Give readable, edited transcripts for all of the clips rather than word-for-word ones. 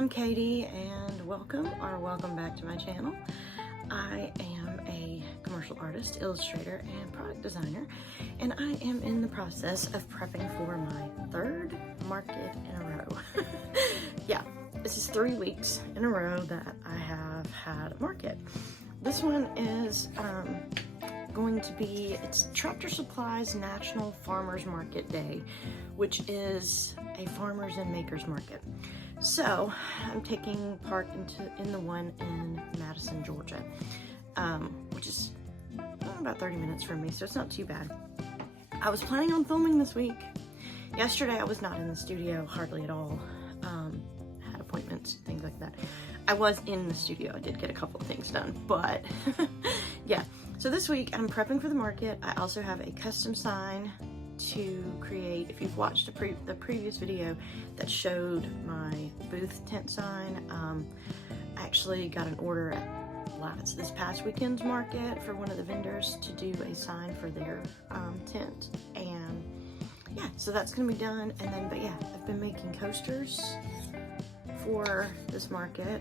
I'm Katie and welcome back to my channel. I am a commercial artist, illustrator, and product designer, and I am in the process of prepping for my third market in a row. Yeah, this is 3 weeks in a row that I have had a market. This one is going to be, it's Tractor Supply's National Farmers Market Day, which is a farmers and makers market. So I'm taking part in the one in Madison, Georgia, which is about 30 minutes from me, so it's not too bad. I was planning on filming this week. Yesterday I was not in the studio hardly at all. Had appointments, things like that. I was in the studio. I did get a couple of things done, but yeah. So this week I'm prepping for the market. I also have a custom sign to create. If you've watched the previous video that showed my booth tent sign, I actually got an order at this past weekend's market for one of the vendors to do a sign for their tent, and yeah, so that's gonna be done. And then, but yeah, I've been making coasters for this market.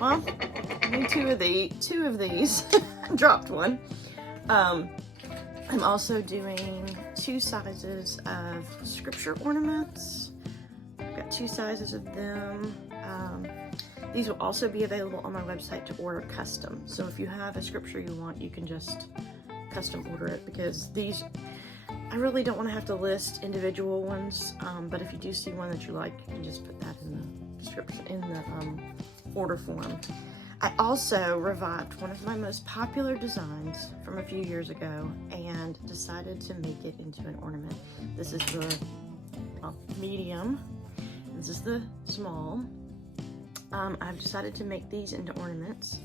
Well, I need two of these. Dropped one. I'm also doing 2 sizes of scripture ornaments. I've got 2 sizes of them. These will also be available on my website to order custom. So if you have a scripture you want, you can just custom order it, because these, I really don't want to have to list individual ones, but if you do see one that you like, you can just put that in the description, in the order form. I also revived one of my most popular designs from a few years ago and decided to make it into an ornament. This is the medium, this is the small. I've decided to make these into ornaments,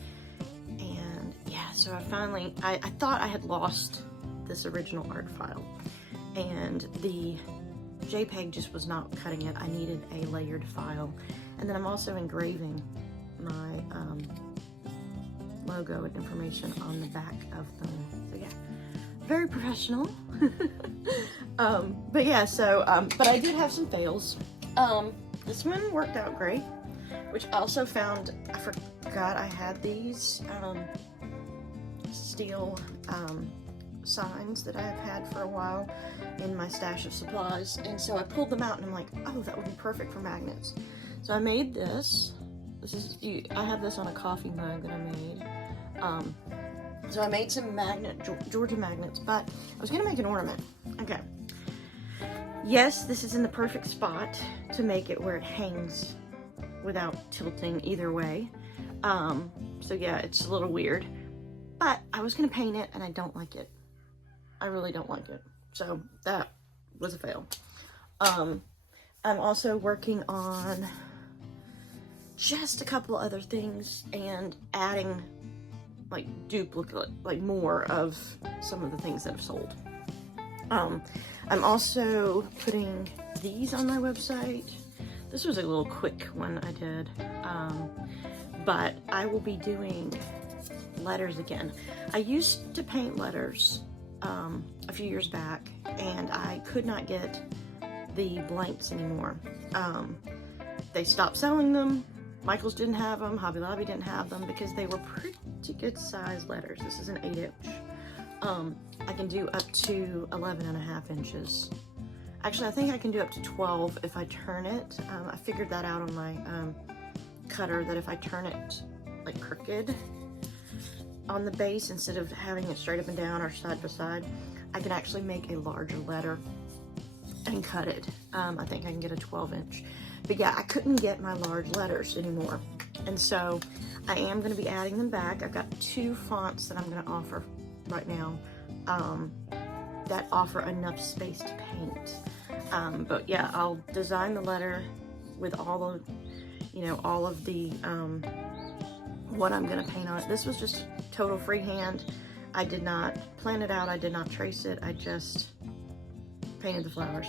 and yeah, so I thought I had lost this original art file, and the JPEG just was not cutting it. I needed a layered file, and then I'm also engraving my logo and information on the back of them. So yeah, very professional. But yeah, so but I did have some fails. This one worked out great, which I also found, I forgot I had these steel signs that I've had for a while in my stash of supplies, and so I pulled them out and I'm like, oh, that would be perfect for magnets. So I made this. I have this on a coffee mug that I made. So I made some Georgia magnets, but I was gonna make an ornament. Okay. Yes, this is in the perfect spot to make it where it hangs without tilting either way. So yeah, it's a little weird, but I was gonna paint it and I don't like it. I really don't like it. So that was a fail. I'm also working on just a couple other things and adding like duplicate, like more of some of the things that I've sold. I'm also putting these on my website. This was a little quick one I did, but I will be doing letters again. I used to paint letters a few years back, and I could not get the blanks anymore. They stopped selling them. Michael's didn't have them, Hobby Lobby didn't have them, because they were pretty good size letters. This is an 8-inch. I can do up to 11.5 inches. Actually, I think I can do up to 12 if I turn it. I figured that out on my cutter, that if I turn it like crooked on the base instead of having it straight up and down or side by side, I can actually make a larger letter and cut it. I think I can get a 12-inch. But yeah, I couldn't get my large letters anymore. And so I am gonna be adding them back. I've got 2 fonts that I'm gonna offer right now that offer enough space to paint. But yeah, I'll design the letter with all of, all of the, what I'm gonna paint on it. This was just total freehand. I did not plan it out. I did not trace it. I just painted the flowers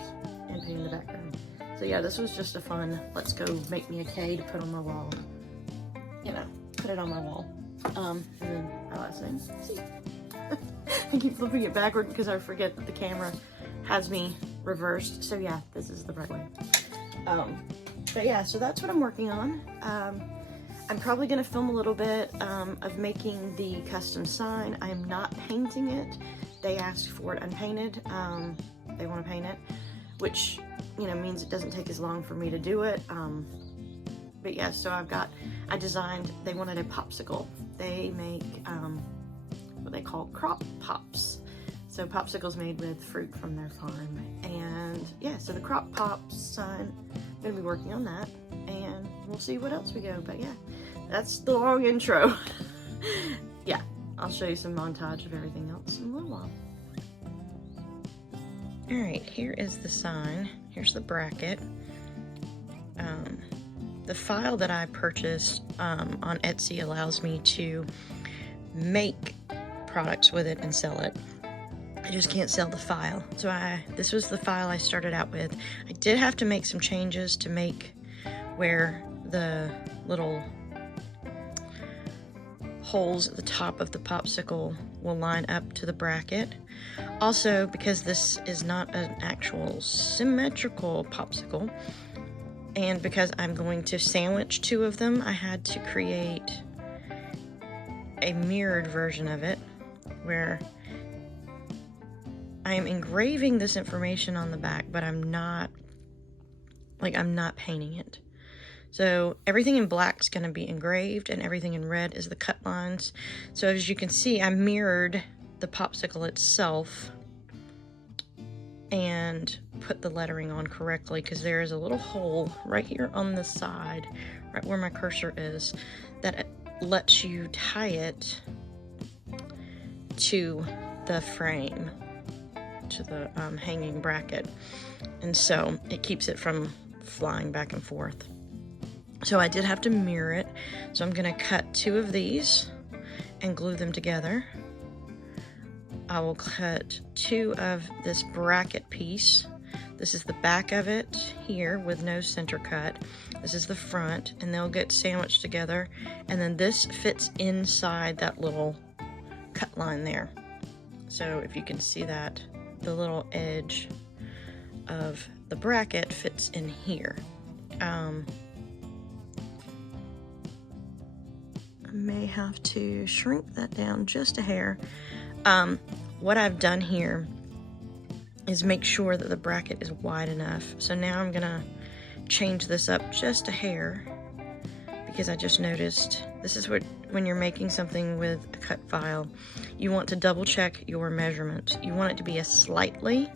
and painted the background. So yeah, this was just a fun, let's go make me a K to put on my wall. Put it on my wall. And then my last name, see. I keep flipping it backward because I forget that the camera has me reversed. So yeah, this is the right way. But yeah, so that's what I'm working on. I'm probably going to film a little bit of making the custom sign. I am not painting it. They asked for it unpainted. They want to paint it, which, you know, means it doesn't take as long for me to do it. But yeah, so I designed, they wanted a popsicle. They make what they call crop pops. So popsicles made with fruit from their farm. And yeah, so the crop pops sign, I'm gonna be working on that, and we'll see what else we go. But yeah, that's the long intro. Yeah, I'll show you some montage of everything else in a little while. All right, here is the sign. Here's the bracket. The file that I purchased on Etsy allows me to make products with it and sell it. I just can't sell the file. So this was the file I started out with. I did have to make some changes to make where the little holes at the top of the popsicle will line up to the bracket. Also, because this is not an actual symmetrical popsicle, and because I'm going to sandwich two of them, I had to create a mirrored version of it where I am engraving this information on the back, but I'm not painting it. So everything in black is going to be engraved, and everything in red is the cut lines. So as you can see, I mirrored the popsicle itself and put the lettering on correctly, because there is a little hole right here on the side, right where my cursor is, that lets you tie it to the frame, to the hanging bracket, and so it keeps it from flying back and forth. So I did have to mirror it, so I'm going to cut two of these and glue them together. I will cut two of this bracket piece. This is the back of it here with no center cut. This is the front, and they'll get sandwiched together, and then this fits inside that little cut line there. So if you can see that, the little edge of the bracket fits in here. I may have to shrink that down just a hair. What I've done here is make sure that the bracket is wide enough. So now I'm gonna change this up just a hair, because I just noticed this is what, when you're making something with a cut file, you want to double check your measurements. You want it to be a slightly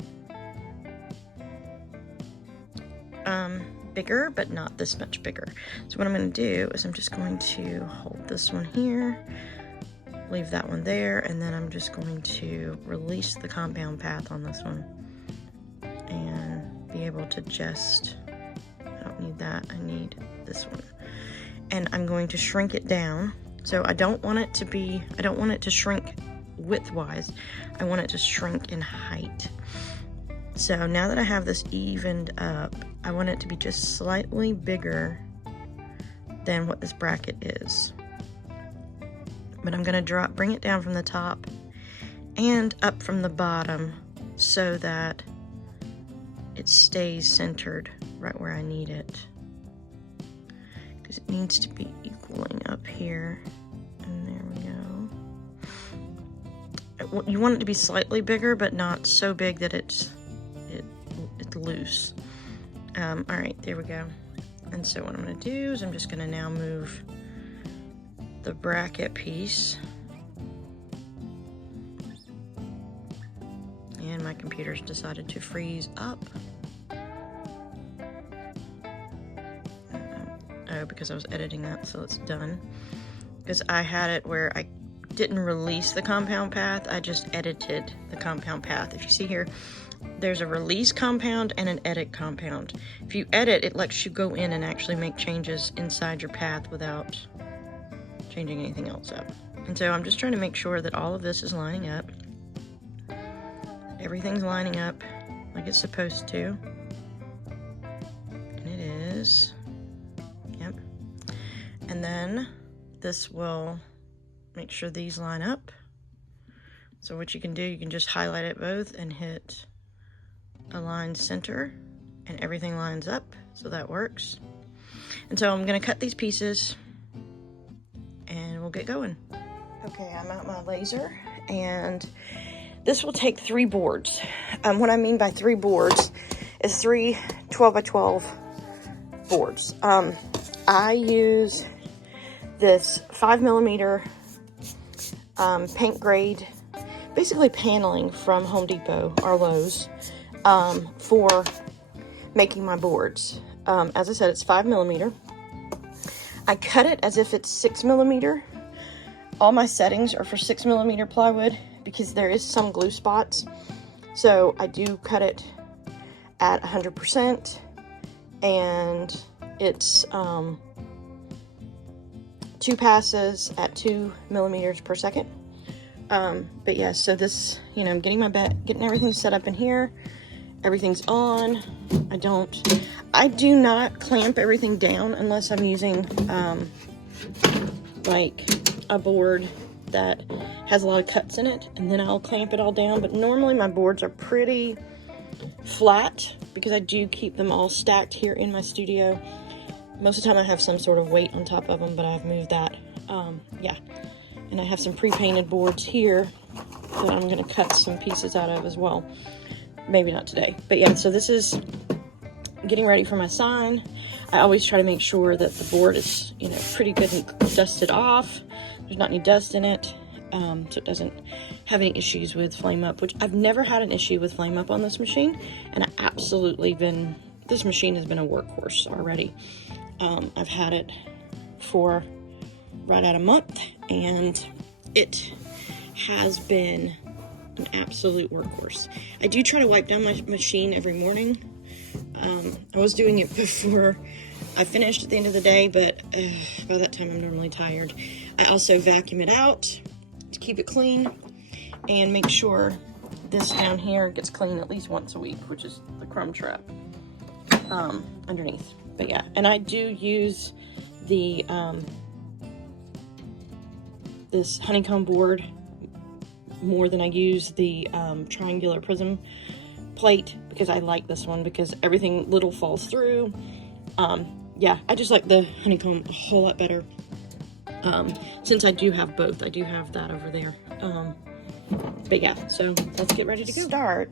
bigger, but not this much bigger. So what I'm going to do is I'm just going to hold this one here, leave that one there, and then I'm just going to release the compound path on this one and be able to just, I don't need that, I need this one. And I'm going to shrink it down. So I don't want it to shrink width-wise. I want it to shrink in height. So now that I have this evened up, I want it to be just slightly bigger than what this bracket is. But I'm gonna bring it down from the top and up from the bottom so that it stays centered right where I need it. Because it needs to be equaling up here. And there we go. You want it to be slightly bigger, but not so big that it's loose. All right, there we go. And so what I'm going to do is I'm just going to now move the bracket piece. And my computer's decided to freeze up. Oh, because I was editing that, so it's done. Because I had it where I didn't release the compound path, I just edited the compound path. If you see here, there's a release compound and an edit compound. If you edit, it lets you go in and actually make changes inside your path without changing anything else up. And so I'm just trying to make sure that all of this is lining up. Everything's lining up like it's supposed to. And it is. Yep. And then this will make sure these line up. So what you can do, you can just highlight it both and hit align center, and everything lines up, so that works. And so I'm gonna cut these pieces and we'll get going. Okay, I'm at my laser, and this will take 3 boards. What I mean by 3 boards is 3 12 by 12 boards. I use this 5mm paint grade, basically paneling from Home Depot or Lowe's, for making my boards. As I said, it's 5mm. I cut it as if it's 6mm. All my settings are for 6mm plywood because there is some glue spots. So I do cut it at 100%, and it's 2 passes at 2mm per second. But yeah, so this, you know, I'm getting everything set up in here. Everything's on. I do not clamp everything down unless I'm using like a board that has a lot of cuts in it, and then I'll clamp it all down. But normally my boards are pretty flat because I do keep them all stacked here in my studio. Most of the time I have some sort of weight on top of them, but I've moved that. Yeah, and I have some pre-painted boards here that I'm going to cut some pieces out of as well. Maybe not today, but yeah, so this is getting ready for my sign. I always try to make sure that the board is, you know, pretty good and dusted off. There's not any dust in it, so it doesn't have any issues with flame up, which I've never had an issue with flame up on this machine, and this machine has been a workhorse already. I've had it for right at a month, and it has been an absolute workhorse. I do try to wipe down my machine every morning. I was doing it before I finished at the end of the day, but by that time I'm normally tired. I also vacuum it out to keep it clean and make sure this down here gets clean at least once a week, which is the crumb trap underneath. But yeah, and I do use the this honeycomb board more than I use the triangular prism plate, because I like this one because everything little falls through. Yeah, I just like the honeycomb a whole lot better. Since I do have both, I do have that over there. But yeah, so let's get ready to go.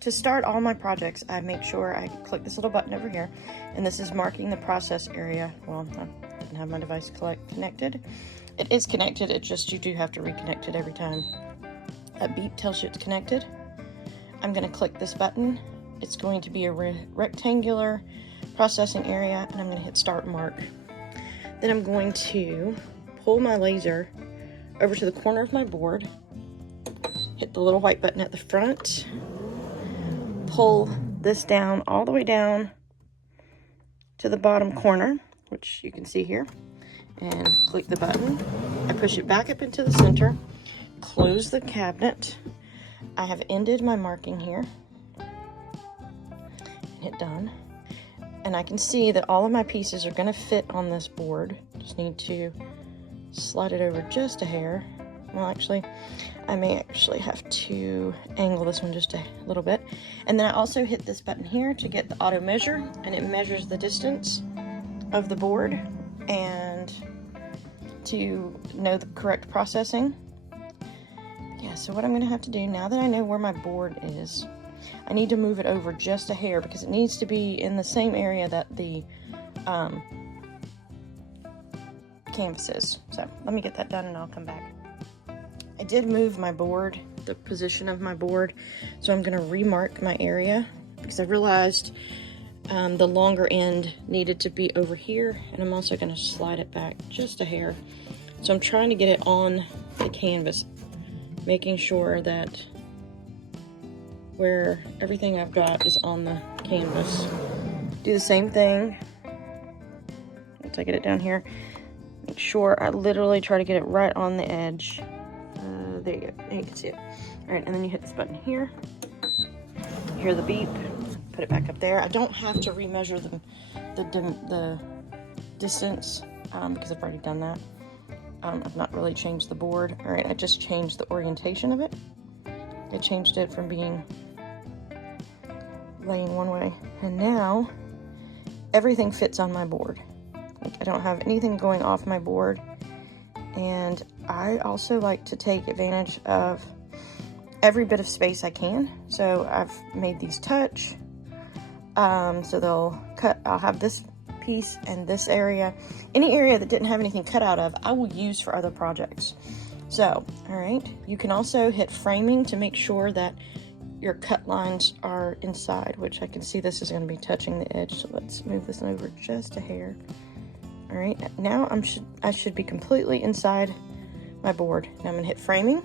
To start all my projects, I make sure I click this little button over here, and this is marking the process area. Well, I didn't have my device connected. It is connected, it's just you do have to reconnect it every time. That beep tells you it's connected. I'm going to click this button. It's going to be a rectangular processing area, and I'm going to hit start mark. Then I'm going to pull my laser over to the corner of my board, hit the little white button at the front, pull this down all the way down to the bottom corner, which you can see here, and click the button. I push it back up into the center, close the cabinet. I have ended my marking here, and hit done. And I can see that all of my pieces are going to fit on this board. Just need to slide it over just a hair. Well, actually, I may actually have to angle this one just a little bit. And then I also hit this button here to get the auto measure, and it measures the distance of the board and to know the correct processing. Yeah, so what I'm going to have to do now that I know where my board is, I need to move it over just a hair because it needs to be in the same area that the canvas is. So let me get that done and I'll come back. I did move my board, the position of my board, so I'm going to remark my area because I realized the longer end needed to be over here, and I'm also going to slide it back just a hair. So I'm trying to get it on the canvas, making sure that where everything I've got is on the canvas. Do the same thing. Once I get it down here, make sure I literally try to get it right on the edge. There you go. Now you can see it. All right, and then you hit this button here. You hear the beep. Put it back up there. I don't have to remeasure the distance because I've already done that. I've not really changed the board. All right, I just changed the orientation of it. I changed it from being laying one way, and now everything fits on my board. Like, I don't have anything going off my board. And I also like to take advantage of every bit of space I can. So I've made these touch. So I'll have this piece and this area. Any area that didn't have anything cut out of, I will use for other projects. So, all right, you can also hit framing to make sure that your cut lines are inside, which I can see this is going to be touching the edge. So let's move this over just a hair. All right, now I should be completely inside my board. Now I'm going to hit framing,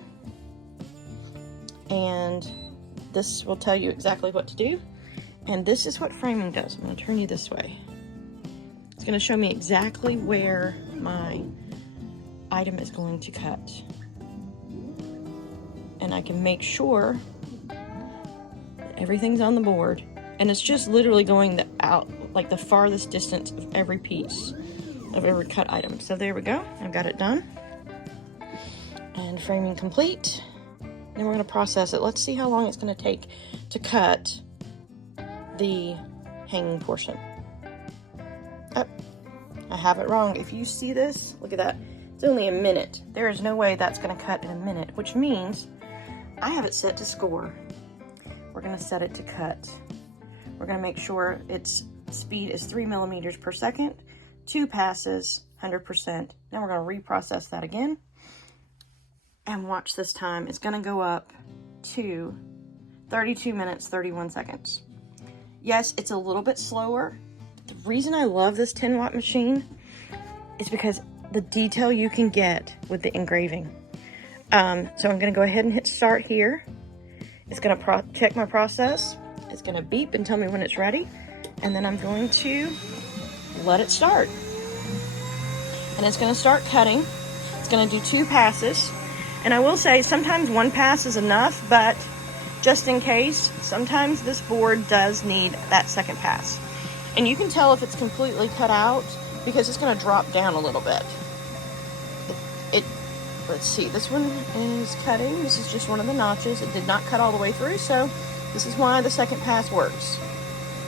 and this will tell you exactly what to do. And this is what framing does. I'm going to turn you this way. It's going to show me exactly where my item is going to cut. And I can make sure that everything's on the board. And it's just literally going out like the farthest distance of every piece of every cut item. So there we go. I've got it done. And framing complete. Then we're going to process it. Let's see how long it's going to take to cut the hanging portion. Oh, I have it wrong. If you see this, look at that. It's only a minute. There is no way that's going to cut in a minute, which means I have it set to score. We're going to set it to cut. We're going to make sure its speed is 3 millimeters per second, 2 passes, 100%. Now we're going to reprocess that again. And watch this time. It's going to go up to 32 minutes, 31 seconds. Yes, it's a little bit slower. The reason I love this 10-watt machine is because the detail you can get with the engraving. So I'm going to go ahead and hit start here. It's going to check my process. It's going to beep and tell me when it's ready. And then I'm going to let it start. And it's going to start cutting. It's going to do 2 passes. And I will say sometimes 1 pass is enough, but just in case, sometimes this board does need that second pass. And you can tell if it's completely cut out because it's going to drop down a little bit. Let's see, this one is cutting. This is just one of the notches. It did not cut all the way through, so this is why the second pass works.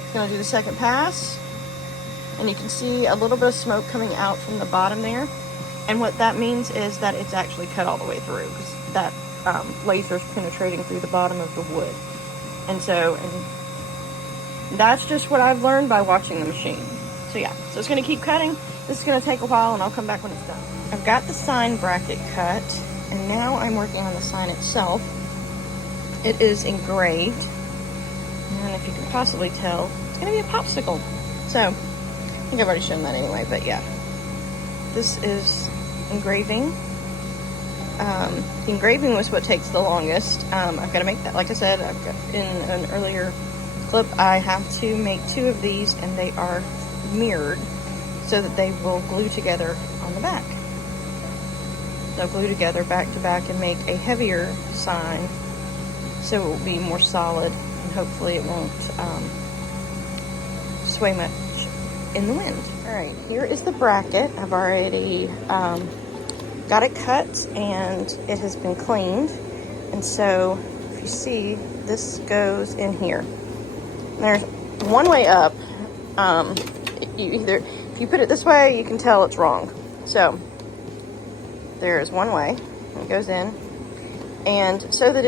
It's going to do the second pass, and you can see a little bit of smoke coming out from the bottom there. And what that means is that it's actually cut all the way through, because that laser's penetrating through the bottom of the wood. And that's just what I've learned by watching the machine. So yeah, so it's going to keep cutting. This is going to take a while, and I'll come back when it's done. I've got the sign bracket cut, and now I'm working on the sign itself. It is engraved, and if you can possibly tell, it's going to be a popsicle. So, I think I've already shown that anyway, but yeah. This is engraving. The engraving was what takes the longest. I've got to make that, like I said, in an earlier clip, I have to make 2 of these, and they are mirrored so that they will glue together on the back. They'll glue together back to back and make a heavier sign so it will be more solid, and hopefully it won't sway much in the wind. Alright, here is the bracket. I've already got it cut and it has been cleaned. And so, if you see, this goes in here. There's one way up. If you put it this way, you can tell it's wrong. So, there's one way. It goes in. And so that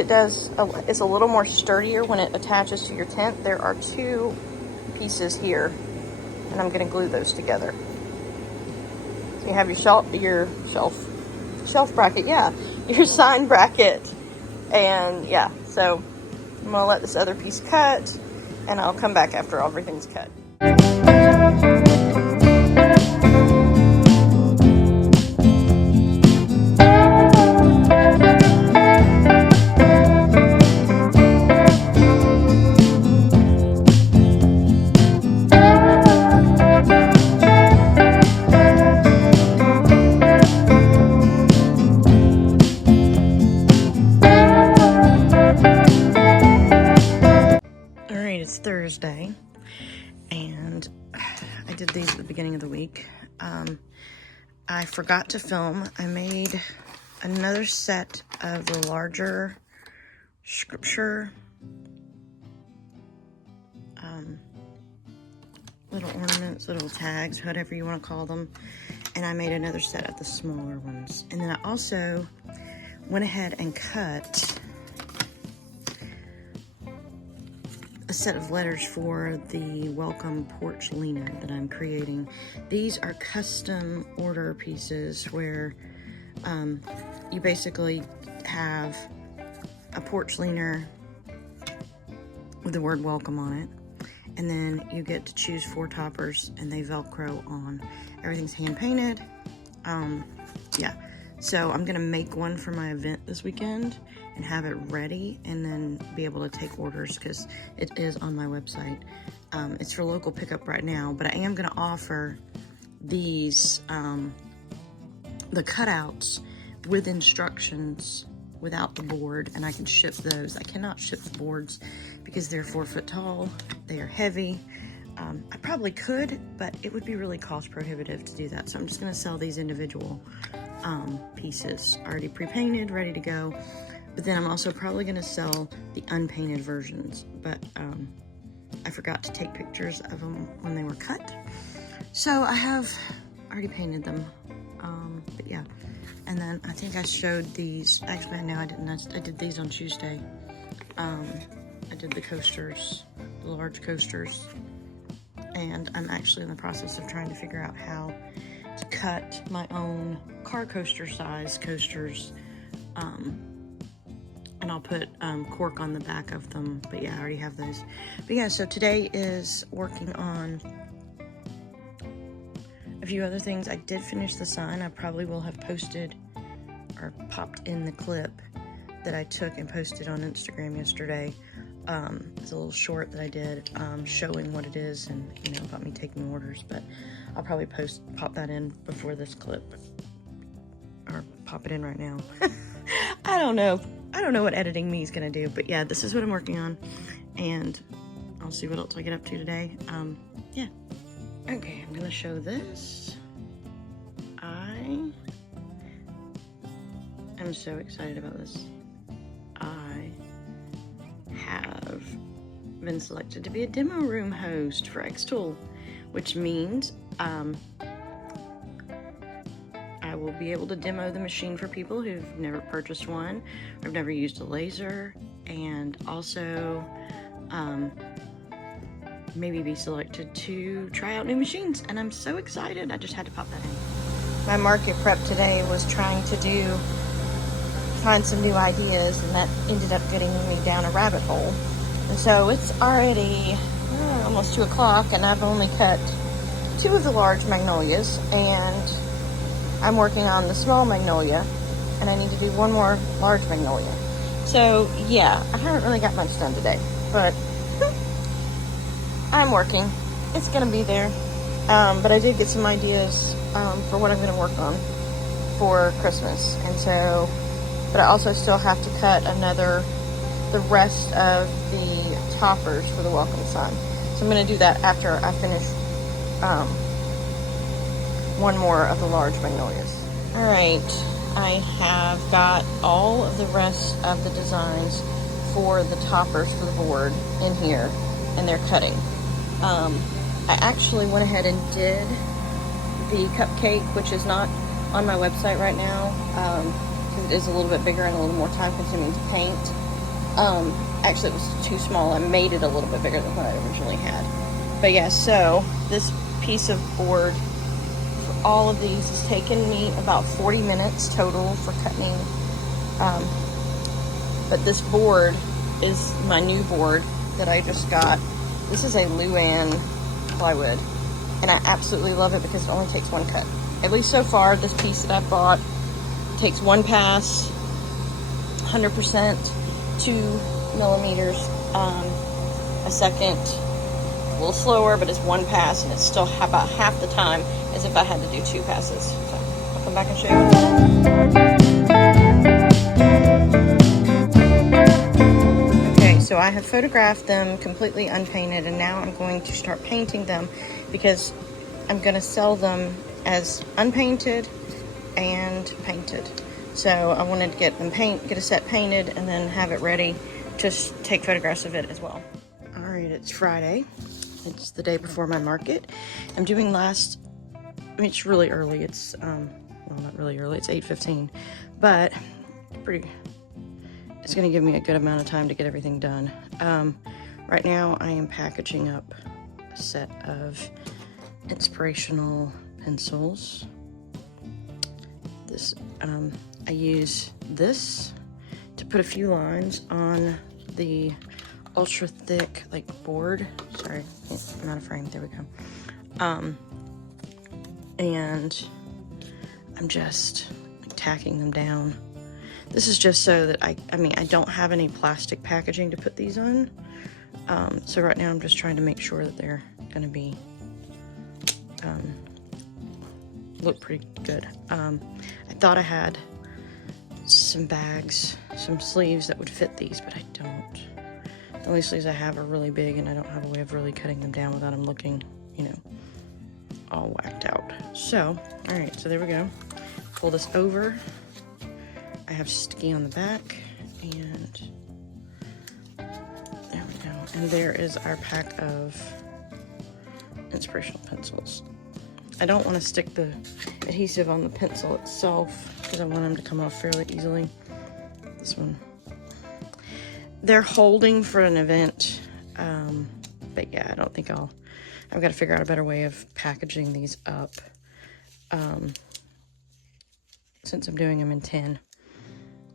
it's a little more sturdier when it attaches to your tent, there are 2 pieces here. And I'm going to glue those together. So you have your shelf bracket, yeah, your sign bracket, and yeah, so I'm going to let this other piece cut, and I'll come back after everything's cut. Thursday, and I did these at the beginning of the week. I forgot to film. I made another set of the larger scripture little ornaments, little tags, whatever you want to call them. And I made another set of the smaller ones. And then I also went ahead and cut a set of letters for the welcome porch leaner that I'm creating. These are custom order pieces where you basically have a porch leaner with the word welcome on it, and then you get to choose 4 toppers and they Velcro on. Everything's hand painted. Yeah, so I'm gonna make one for my event this weekend and have it ready, and then be able to take orders because it is on my website. It's for local pickup right now, but I am gonna offer these, the cutouts with instructions without the board, and I can ship those. I cannot ship the boards because they're 4 foot tall, they are heavy. I probably could, but it would be really cost prohibitive to do that. So I'm just gonna sell these individual pieces, already pre-painted, ready to go. But then I'm also probably gonna sell the unpainted versions, but I forgot to take pictures of them when they were cut. So I have already painted them, but yeah. And then I think I showed these, actually no I didn't, I did these on Tuesday. I did the coasters, the large coasters, and I'm actually in the process of trying to figure out how to cut my own car coaster size coasters, and I'll put cork on the back of them, but yeah, I already have those. But yeah, so today is working on a few other things. I did finish the sign. I probably will have posted or popped in the clip that I took and posted on Instagram yesterday. It's a little short that I did, showing what it is and, you know, about me taking orders, but I'll probably pop that in before this clip, or pop it in right now. I don't know what editing me is gonna do, but yeah, this is what I'm working on, and I'll see what else I get up to today. Yeah. Okay, I'm gonna show this. I am so excited about this. I have been selected to be a demo room host for Xtool, which means I will be able to demo the machine for people who've never purchased one or have never used a laser, and also maybe be selected to try out new machines, and I'm so excited. I just had to pop that in. My market prep today was trying to find some new ideas, and that ended up getting me down a rabbit hole. And so it's already almost 2 o'clock, and I've only cut 2 of the large magnolias, and I'm working on the small magnolia, and I need to do 1 more large magnolia. So yeah, I haven't really got much done today, but I'm working. It's gonna be there. But I did get some ideas for what I'm gonna work on for Christmas, and so, but I also still have to cut the rest of the toppers for the welcome sign. So I'm gonna do that after I finish 1 more of the large magnolias. All right, I have got all of the rest of the designs for the toppers for the board in here, and they're cutting. I actually went ahead and did the cupcake, which is not on my website right now, because it is a little bit bigger and a little more time consuming to paint. Actually, it was too small. I made it a little bit bigger than what I originally had. But yeah, so this piece of board for all of these has taken me about 40 minutes total for cutting. But this board is my new board that I just got. This is a Luann plywood, and I absolutely love it because it only takes 1 cut. At least so far, this piece that I bought takes 1 pass, 100%, 2 millimeters a second. A little slower, but it's 1 pass, and it's still about half the time as if I had to do 2 passes. So I'll come back and show you. Okay, so I have photographed them completely unpainted, and now I'm going to start painting them because I'm going to sell them as unpainted and painted. So I wanted to get a set painted, and then have it ready to take photographs of it as well. All right, it's Friday, It's the day before my market. I'm doing last, I mean, it's really early. It's, well, not really early. It's 8:15, but it's going to give me a good amount of time to get everything done. Right now I am packaging up a set of inspirational pencils. This, I use this to put a few lines on the ultra thick like board. Sorry, I'm out of frame. There we go. And I'm just like, tacking them down. This is just so that I mean, I don't have any plastic packaging to put these on. So right now I'm just trying to make sure that they're gonna be, look pretty good. I thought I had some bags, some sleeves that would fit these, but I don't. The only sleeves I have are really big and I don't have a way of really cutting them down without them looking, you know, all whacked out. So, all right, so there we go. Pull this over. I have sticky on the back, and there we go. And there is our pack of inspirational pencils. I don't want to stick the adhesive on the pencil itself because I want them to come off fairly easily. This one, they're holding for an event, but yeah, I don't think I've got to figure out a better way of packaging these up, since I'm doing them in 10.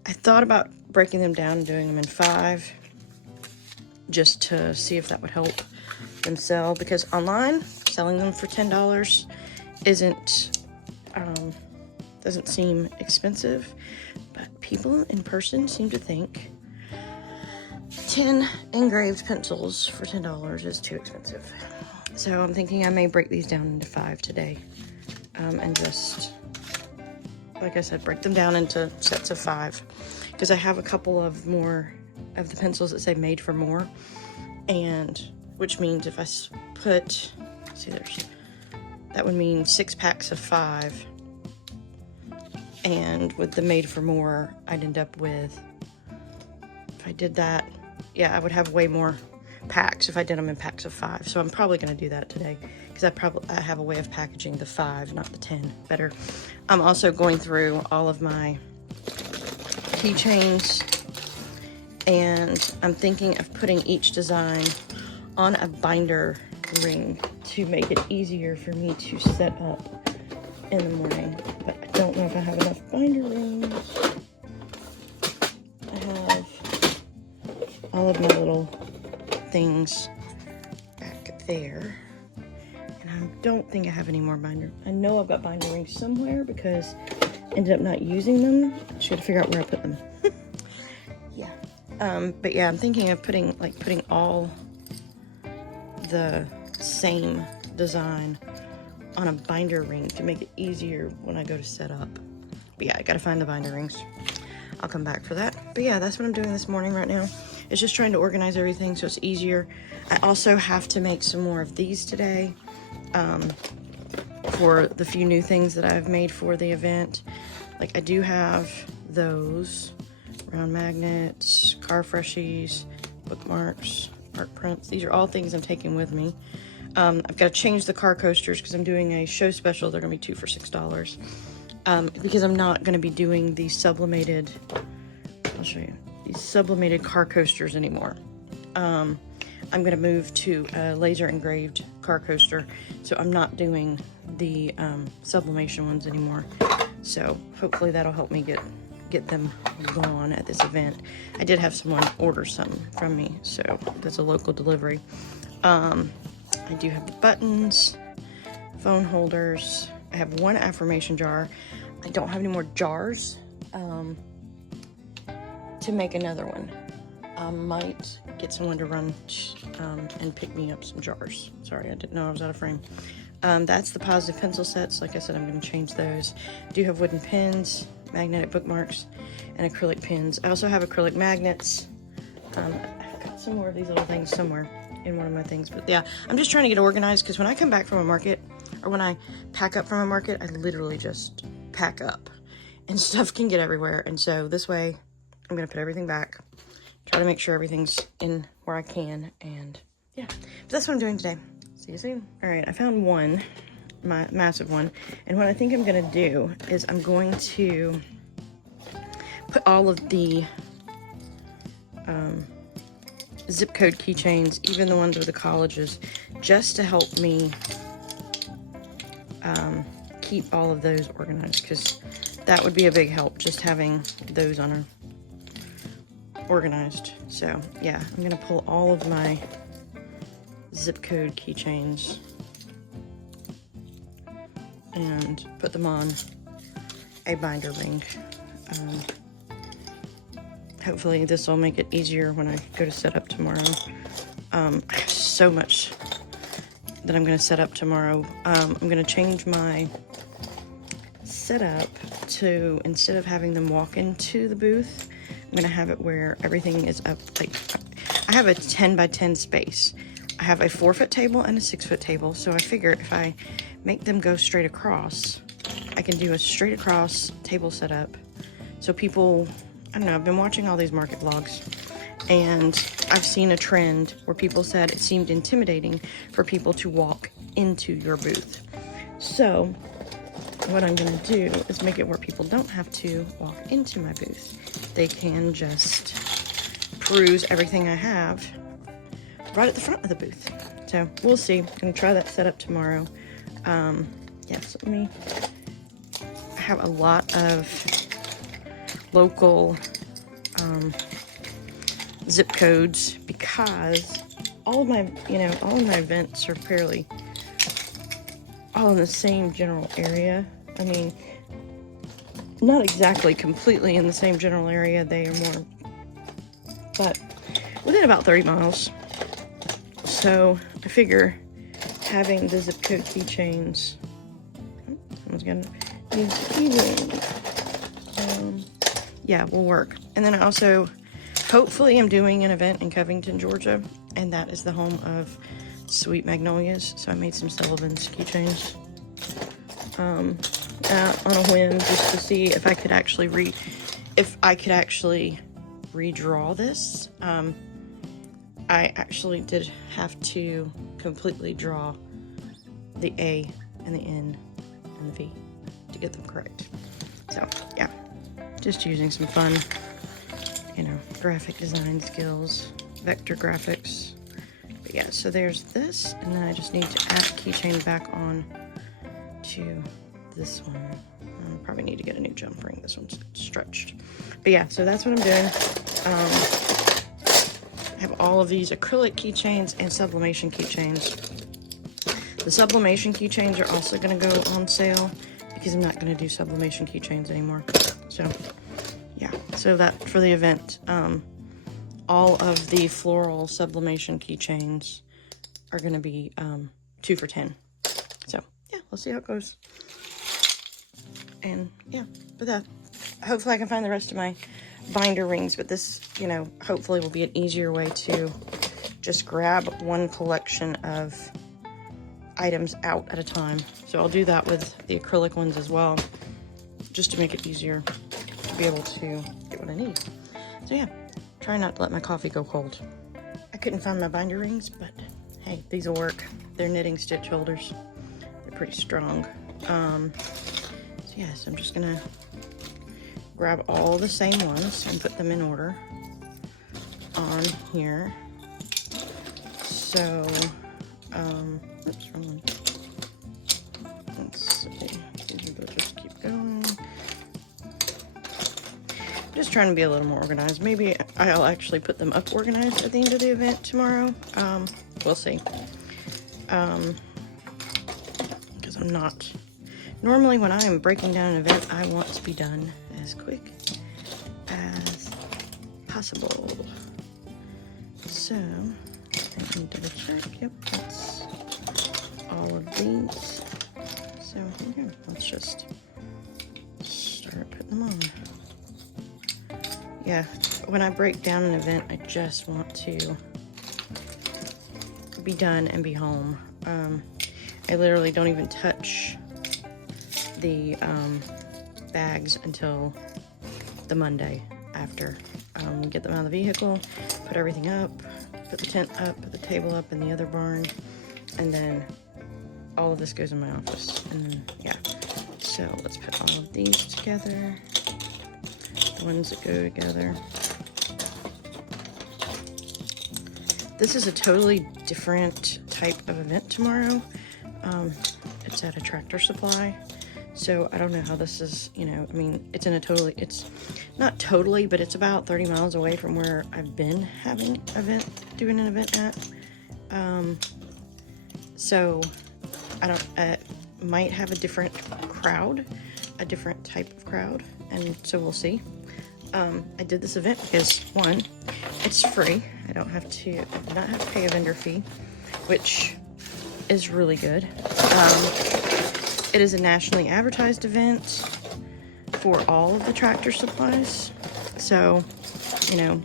I thought about breaking them down and doing them in 5 just to see if that would help them sell, because online selling them for $10 doesn't seem expensive, but people in person seem to think 10 engraved pencils for $10 is too expensive. So I'm thinking I may break these down into 5 today, and just, like I said, break them down into sets of 5, because I have a couple of more of the pencils that say made for more, and which means if I put, see, that would mean 6 packs of 5, and with the made for more, I'd end up with, if I did that, yeah, I would have way more packs if I did them in packs of 5. So I'm probably going to do that today, because I have a way of packaging the 5, not the 10, better. I'm also going through all of my keychains, and I'm thinking of putting each design on a binder ring to make it easier for me to set up in the morning. But I don't know if I have enough binder rings. I have all of my little things back there, and I don't think I have any more binder. I know I've got binder rings somewhere because I ended up not using them. I should figure out where I put them. Yeah. But yeah, I'm thinking of putting all the same design on a binder ring to make it easier when I go to set up. But yeah, I gotta find the binder rings. I'll come back for that. But yeah, that's what I'm doing this morning right now. It's just trying to organize everything so it's easier. I also have to make some more of these today, for the few new things that I've made for the event. Like I do have those round magnets, car freshies, bookmarks, art prints. These are all things I'm taking with me. I've got to change the car coasters because I'm doing a show special. They're going to be 2 for $6. Because I'm not going to be doing the sublimated, I'll show you, these sublimated car coasters anymore. I'm going to move to a laser engraved car coaster, so I'm not doing the sublimation ones anymore. So hopefully that'll help me get them gone at this event. I did have someone order some from me, so that's a local delivery. I do have the buttons, phone holders. I have one affirmation jar. I don't have any more jars to make another one. I might get someone to run and pick me up some jars. Sorry, I didn't know I was out of frame. That's the positive pencil sets. Like I said, I'm going to change those. I do have wooden pens, magnetic bookmarks, and acrylic pens. I also have acrylic magnets. I've got some more of these little things somewhere in one of my things. But yeah, I'm just trying to get organized, because when I come back from a market, or when I pack up from a market, I literally just pack up and stuff can get everywhere. And so this way I'm going to put everything back, try to make sure everything's in where I can. And yeah, but that's what I'm doing today. See you soon. All right, I found one, my massive one. And what I think I'm gonna do is I'm going to put all of the zip code keychains, even the ones with the colleges, just to help me keep all of those organized, because that would be a big help, just having those on organized. So yeah, I'm gonna pull all of my zip code keychains and put them on a binder ring. Hopefully this will make it easier when I go to set up tomorrow. I have so much that I'm gonna set up tomorrow. I'm gonna change my setup to, instead of having them walk into the booth, I'm gonna have it where everything is up. Like, I have a 10 by 10 space. I have a 4-foot table and a 6-foot table, so I figure if I make them go straight across, I can do a straight across table setup. So people, I don't know, I've been watching all these market vlogs, and I've seen a trend where people said it seemed intimidating for people to walk into your booth. So what I'm gonna do is make it where people don't have to walk into my booth. They can just peruse everything I have right at the front of the booth. So we'll see. I'm gonna try that setup tomorrow. Yes, I have a lot of local zip codes, because all of my, all of my events are fairly all in the same general area. I mean, not exactly completely in the same general area. They are more, but within about 30 miles. So I figure having the zip code keychains, someone's gonna need keychains, yeah, will work. And then I also, hopefully I'm doing an event in Covington, Georgia, and that is the home of Sweet Magnolias. So I made some Sullivan's keychains on a whim, just to see if I could actually redraw this. I actually did have to completely draw the A and the N and the V to get them correct. So yeah, just using some fun, graphic design skills, vector graphics. But yeah, so there's this, and then I just need to add a keychain back on to this one. I probably need to get a new jump ring. This one's stretched. But yeah, so that's what I'm doing. I have all of these acrylic keychains and sublimation keychains. The sublimation keychains are also going to go on sale, because I'm not going to do sublimation keychains anymore. So yeah, so that for the event, all of the floral sublimation keychains are going to be 2 for $10. So yeah, we'll see how it goes. And yeah, but that, hopefully I can find the rest of my binder rings, but this, hopefully will be an easier way to just grab one collection of items out at a time. So I'll do that with the acrylic ones as well, just to make it easier to be able to get what I need. So yeah, try not to let my coffee go cold. I couldn't find my binder rings, but hey, these will work. They're knitting stitch holders. They're pretty strong. So yes, I'm just gonna grab all the same ones and put them in order on here. So, oops, wrong one. Let's see. We'll just keep going. Just trying to be a little more organized. Maybe I'll actually put them up organized at the end of the event tomorrow. We'll see. Because I'm not... Normally when I am breaking down an event, I want to be done as quick as possible. So, let me double check. Yep, that's all of these. So, yeah, let's just start putting them on. Yeah, when I break down an event, I just want to be done and be home. I literally don't even touch the bags until the Monday after. We get them out of the vehicle, put everything up, put the tent up, put the table up in the other barn, And then all of this goes in my office. And then, yeah. So let's put all of these together. The ones that go together. This is a totally different type of event tomorrow. It's at a Tractor Supply. So I don't know how this is, you know, I mean, it's in a totally, it's not totally, but it's about 30 miles away from where I've been having doing an event at. So I don't, might have a different crowd, a different type of crowd, and so we'll see. I did this event because, one, it's free. I do not have to pay a vendor fee, which is really good. It is a nationally advertised event for all of the Tractor Supplies. So, you know,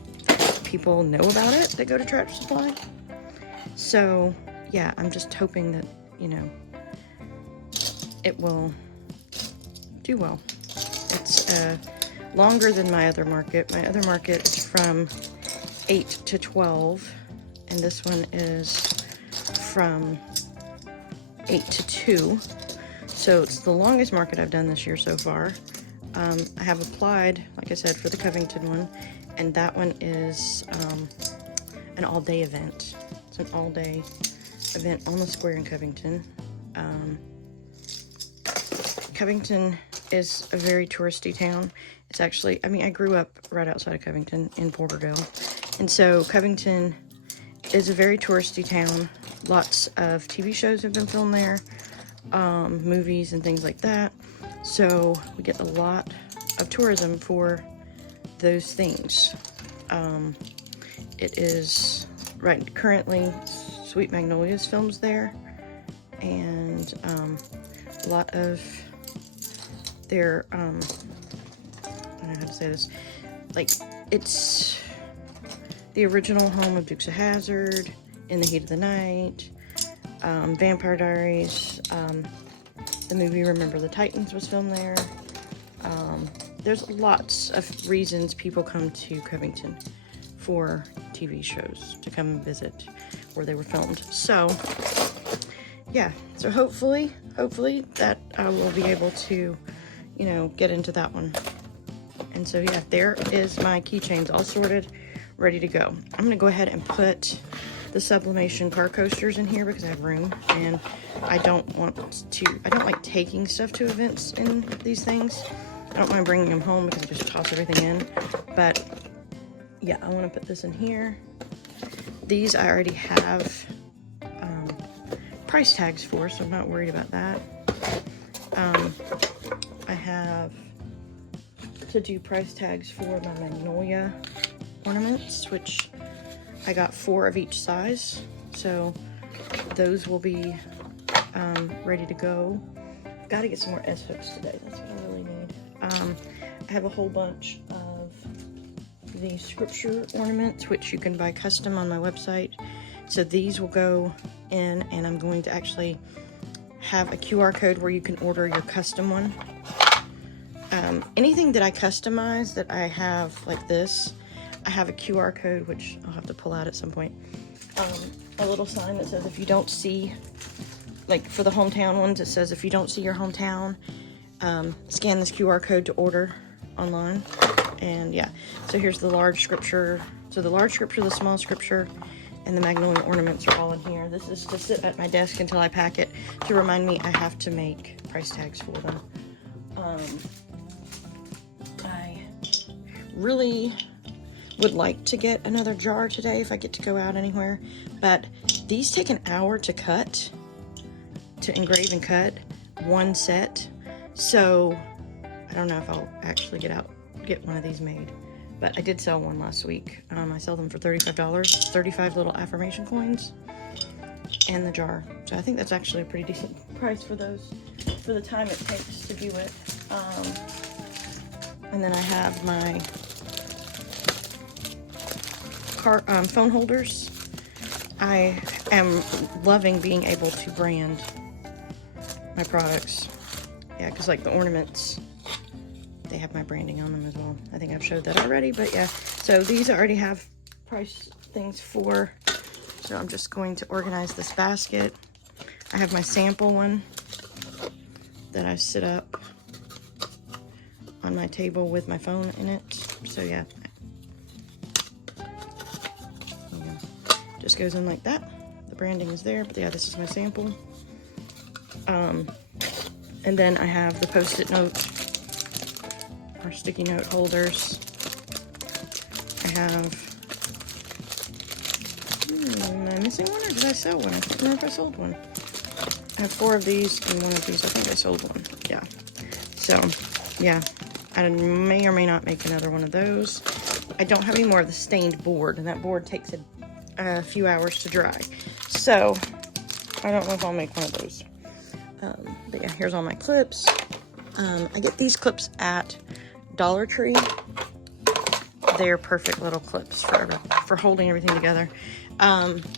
people know about it that go to Tractor Supply. So, yeah, I'm just hoping that, you know, it will do well. It's longer than my other market. My other market is from 8 to 12, and this one is from 8 to 2. So it's the longest market I've done this year so far. I have applied, like I said, for the Covington one, and that one is an all-day event. It's an all-day event on the square in Covington. Covington is a very touristy town. It's actually, I mean, I grew up right outside of Covington in Porterville, and so Covington is a very touristy town. Lots of TV shows have been filmed there. Movies and things like that. So we get a lot of tourism for those things. It is currently Sweet Magnolias films there, and a lot of their I don't know how to say this, like, it's the original home of Dukes of Hazzard, In the Heat of the Night, Vampire Diaries, the movie Remember the Titans was filmed there. There's lots of reasons people come to Covington for TV shows, to come and visit where they were filmed. So, yeah, so hopefully that I will be able to, you know, get into that one. And so, yeah, there is my keychains all sorted, ready to go. I'm going to go ahead and put the Sublimation car coasters in here because I have room, and I don't like taking stuff to events in these things. I don't mind bringing them home because I just toss everything in, but yeah, I want to put this in here. These I already have price tags for, so I'm not worried about that. I have to do price tags for my Magnolia ornaments, which I got 4 of each size, so those will be ready to go. I've got to get some more S-hooks today. That's what I really need. I have a whole bunch of the scripture ornaments, which you can buy custom on my website. So these will go in, and I'm going to actually have a QR code where you can order your custom one. Anything that I customize that I have like this, I have a QR code, which I'll have to pull out at some point. A little sign that says if you don't see, like for the hometown ones, it says if you don't see your hometown, scan this QR code to order online. And yeah, so here's the large scripture. So the large scripture, the small scripture, and the Magnolia ornaments are all in here. This is to sit at my desk until I pack it to remind me I have to make price tags for them. I really would like to get another jar today if I get to go out anywhere, but these take an hour to cut, to engrave and cut one set. So I don't know if I'll actually get one of these made, but I did sell one last week. I sell them for $35, 35 little affirmation coins, and the jar. So I think that's actually a pretty decent price for those, for the time it takes to do it. And then I have my phone holders. I am loving being able to brand my products. Yeah, because like the ornaments, they have my branding on them as well. I think I've showed that already, but yeah. So these I already have price things for. So I'm just going to organize this basket I have my sample one that I sit up on my table with my phone in it. So yeah, just goes in like that. The branding is there, but yeah, this is my sample. And then I have the Post-it note or sticky note holders. I have, am I missing one or did I sell one? I can't remember if I sold one. I have 4 of these and 1 of these. I think I sold one. Yeah. So, yeah. I may or may not make another one of those. I don't have any more of the stained board, and that board takes a few hours to dry. So, I don't know if I'll make one of those. But yeah, here's all my clips. I get these clips at Dollar Tree. They're perfect little clips for holding everything together.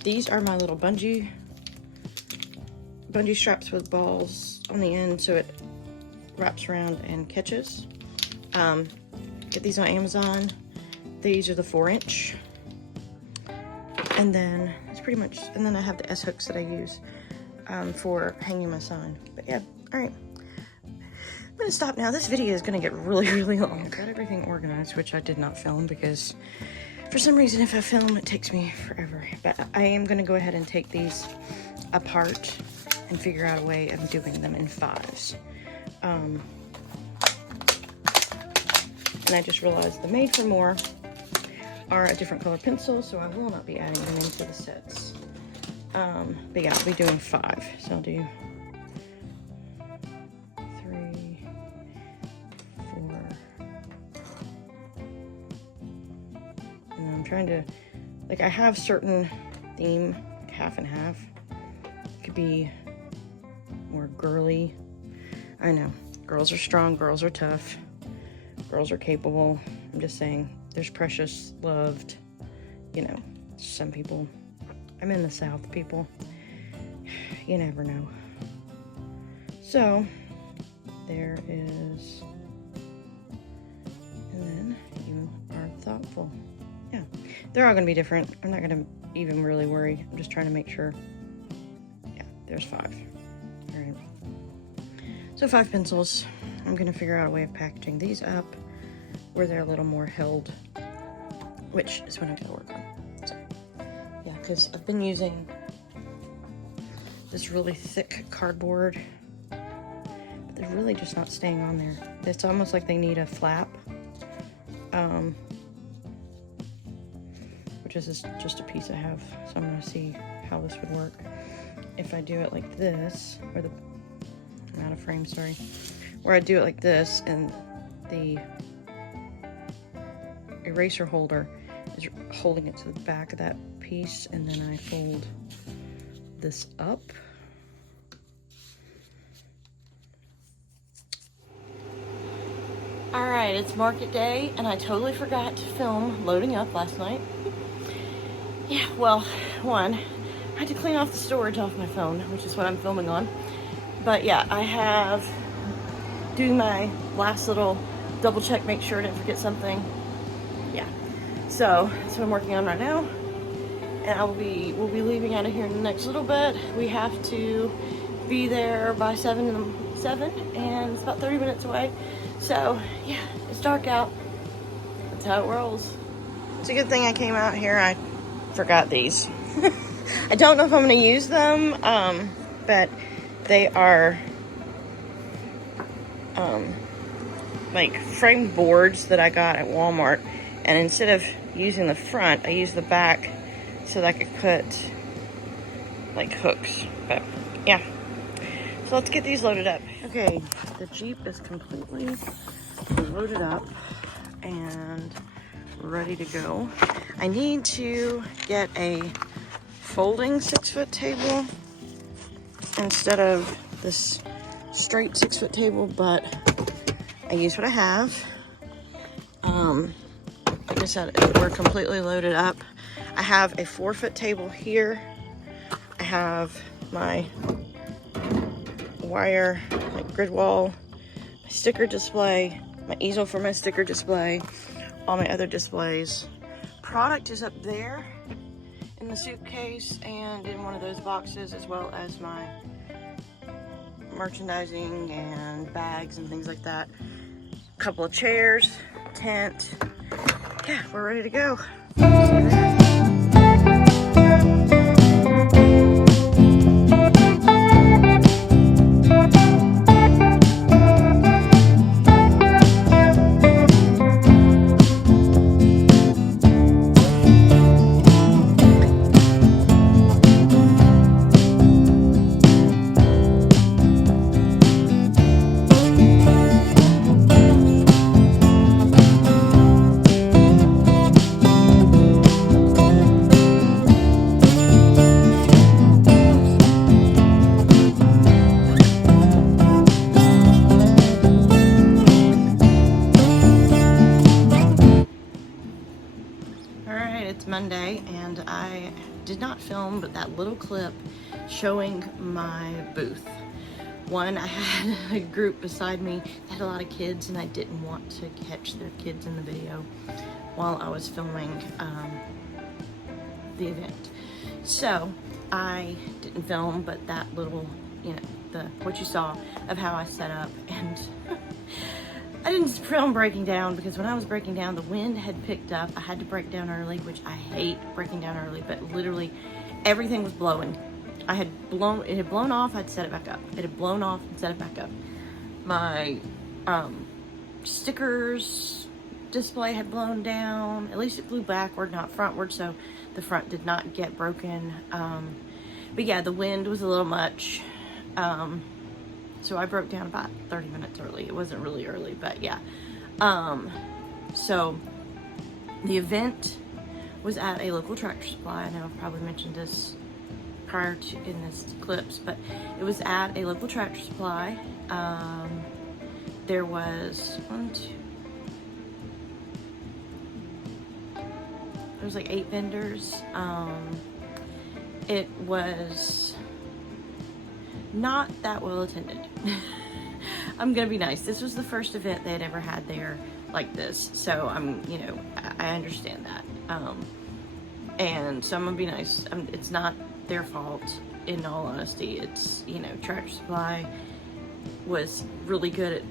These are my little bungee straps with balls on the end so it wraps around and catches. Get these on Amazon. These are the 4-inch. And then it's pretty much, and then I have the S-hooks that I use for hanging my sign. But yeah, all right. I'm gonna stop now. This video is gonna get really, really long. I've got everything organized, which I did not film because for some reason if I film it takes me forever. But I am gonna go ahead and take these apart and figure out a way of doing them in 5s. And I just realized the Made for More are a different color pencil, so I will not be adding them into the sets. But yeah, I'll be doing 5. So I'll do 3, 4. And I'm trying to, like, I have certain theme, like half and half. It could be more girly. I know, girls are strong, girls are tough, girls are capable. I'm just saying, there's precious, loved, you know, some people. I'm in the South, people. You never know. So, there is, and then you are thoughtful. Yeah, they're all gonna be different. I'm not gonna even really worry. I'm just trying to make sure. Yeah, there's 5. All right. So 5 pencils. I'm gonna figure out a way of packaging these up where they're a little more held, which is what I'm gonna work on. So, yeah, because I've been using this really thick cardboard, but they're really just not staying on there. It's almost like they need a flap, which is just a piece I have. So I'm gonna see how this would work if I do it like this, or I'm out of frame, sorry. Where I do it like this, and the eraser holder is holding it to the back of that piece, and then I fold this up. All right, it's market day, and I totally forgot to film loading up last night. Yeah, well, one, I had to clean off the storage off my phone, which is what I'm filming on. But yeah, I have doing my last little double check, make sure I didn't forget something. Yeah, so that's what I'm working on right now, and we'll be leaving out of here in the next little bit. We have to be there by 7, and it's about 30 minutes away. So yeah, it's dark out. That's how it rolls. It's a good thing I came out here. I forgot these. I don't know if I'm gonna use them, but they are like framed boards that I got at Walmart, and instead of using the front, I used the back so that I could put like hooks. But yeah, so let's get these loaded up. Okay, the Jeep is completely loaded up and ready to go. I need to get a folding 6-foot table instead of this straight 6-foot table, but I use what I have. Like I said, we're completely loaded up. I have a 4-foot table here. I have my wire, my grid wall, my sticker display, my easel for my sticker display, all my other displays. Product is up there in the suitcase and in one of those boxes, as well as my merchandising and bags and things like that. A couple of chairs, tent. Yeah, we're ready to go. See you there. It's Monday and I did not film but that little clip showing my booth. One, I had a group beside me that had a lot of kids and I didn't want to catch their kids in the video while I was filming the event. So I didn't film but that little, you know, what you saw of how I set up, and I didn't film breaking down because when I was breaking down, the wind had picked up. I had to break down early, which I hate breaking down early, but literally everything was blowing. It had blown off, I'd set it back up. It had blown off and set it back up. My stickers display had blown down. At least it blew backward, not frontward, so the front did not get broken. But yeah, the wind was a little much. So I broke down about 30 minutes early. It wasn't really early, but yeah. So the event was at a local Tractor Supply. I know I've probably mentioned this prior to in this clips, but it was at a local Tractor Supply. There was there was like 8 vendors. It was not that well attended. I'm gonna be nice. This was the first event they had ever had there like this, so I understand that. And so I'm gonna be nice. It's not their fault, in all honesty. It's, Tractor Supply was really good at,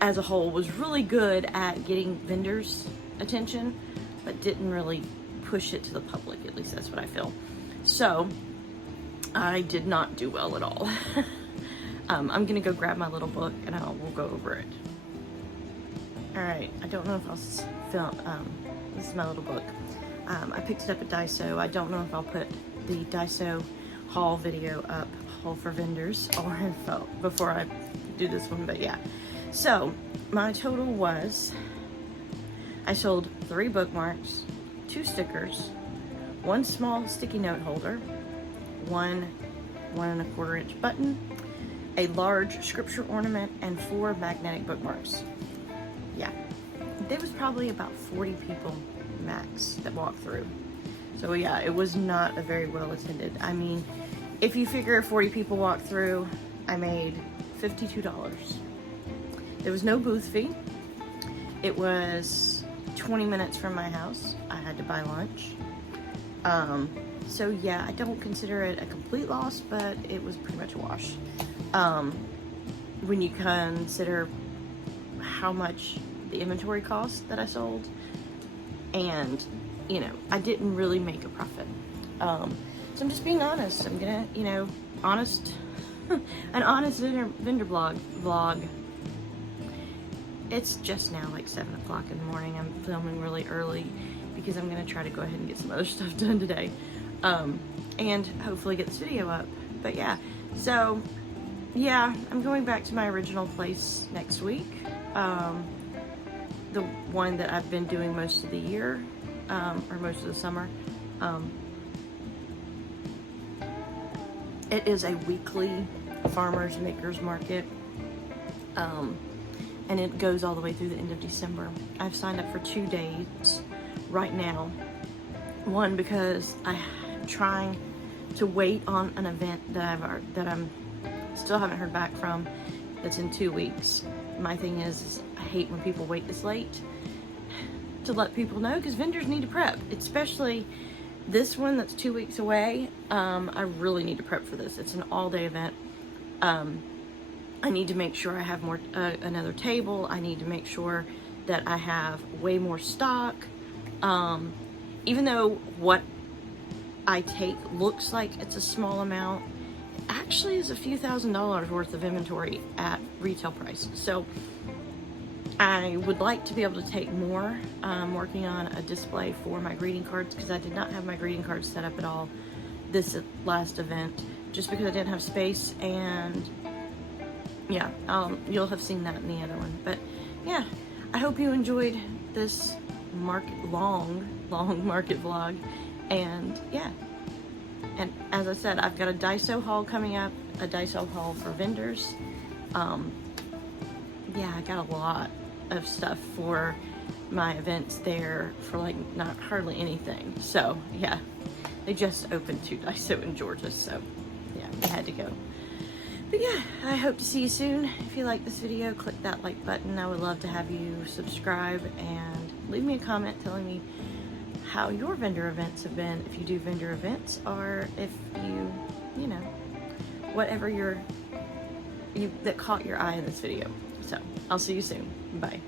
as a whole, was really good at getting vendors' attention, but didn't really push it to the public. At least that's what I feel. So I did not do well at all. I'm gonna go grab my little book and we'll go over it. Alright, I don't know if I'll film, this is my little book. I picked it up at Daiso. I don't know if I'll put the Daiso haul video up, haul for vendors, or if before I do this one, but yeah. So, my total was, I sold 3 bookmarks, 2 stickers, 1 small sticky note holder, 1 1¼ inch button, a large scripture ornament, and 4 magnetic bookmarks. Yeah, there was probably about 40 people max that walked through. So yeah, it was not a very well attended. I mean, if you figure 40 people walked through, I made $52. There was no booth fee. It was 20 minutes from my house. I had to buy lunch. So yeah, I don't consider it a complete loss, but it was pretty much a wash. When you consider how much the inventory cost that I sold, and I didn't really make a profit. So I'm just being honest. I'm gonna, honest, an honest vendor vlog. It's just now like 7 o'clock in the morning. I'm filming really early because I'm gonna try to go ahead and get some other stuff done today. And hopefully get this video up. But yeah, so yeah, I'm going back to my original place next week. The one that I've been doing most of the year, or most of the summer. It is a weekly farmers makers market, and it goes all the way through the end of December. I've signed up for 2 days right now. One, because I'm trying to wait on an event that I'm still haven't heard back from, that's in 2 weeks. My thing is I hate when people wait this late to let people know, because vendors need to prep, especially this one that's 2 weeks away. I really need to prep for this. It's an all-day event. I need to make sure I have more, another table. I need to make sure that I have way more stock. Even though what I take looks like it's a small amount, it actually is a few $1,000s worth of inventory at retail price. So I would like to be able to take more. I'm working on a display for my greeting cards because I did not have my greeting cards set up at all this last event, just because I didn't have space. And yeah, you'll have seen that in the other one. But yeah, I hope you enjoyed this long market vlog. And yeah, and as I said, I've got a Daiso haul coming up, a Daiso haul for vendors. Yeah, I got a lot of stuff for my events there for like not hardly anything. So yeah, they just opened 2 Daiso in Georgia, so yeah, I had to go. But yeah, I hope to see you soon. If you like this video, click that like button. I would love to have you subscribe and leave me a comment telling me how your vendor events have been, if you do vendor events, or if you know, whatever that caught your eye in this video. So I'll see you soon. Bye.